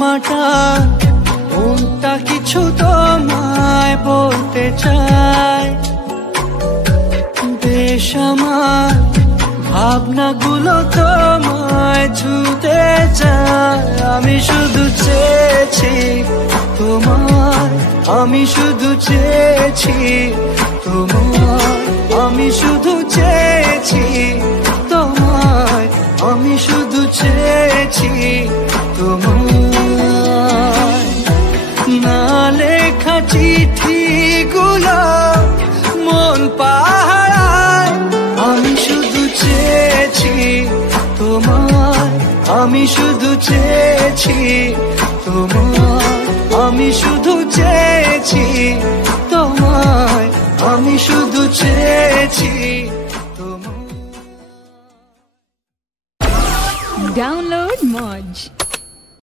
মাটা মনটা কিছু তোমায় বলতে চায়। বেশ আমার ভাবনাগুলো তোমায় ছুতে চায়। আমি শুধু চেয়েছি তোমায়, আমি শুধু চেয়েছি তোমায়, আমি শুধু চেয়েছি তোমায়, আমি শুধু চেয়েছি তোমায়। না লেখা চিঠিগুলো মন পাহারায়। আমি শুধু চেয়েছি তোমায়, আমি শুধু চেয়েছি তোমায়, আমি শুধু চেয়েছি তোমায়, আমি শুধু চেয়েছি তোমায়। Download Moj.